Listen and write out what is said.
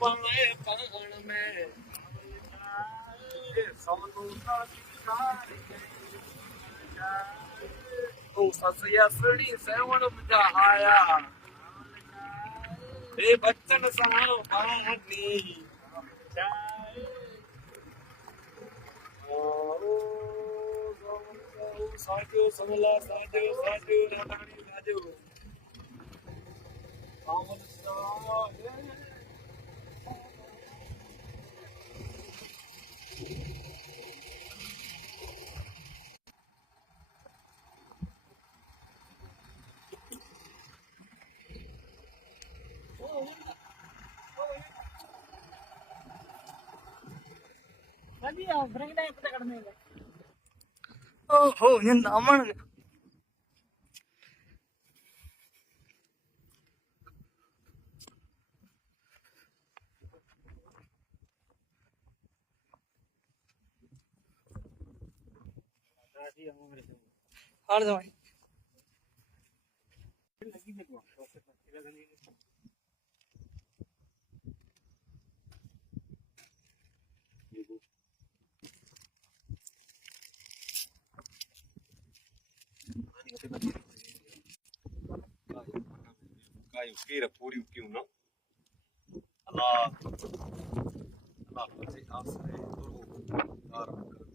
पाए पान में सोनू तू ससिया सुनी सेवन बुझाया ए बच्चन साओ पानी साजो समला साजो साजो रानी साजो पावन ഓഹോ ഞാൻ നമ്മൾ हार जाओ kayu kira puri ukiu no Allah Allah pasti asre turbo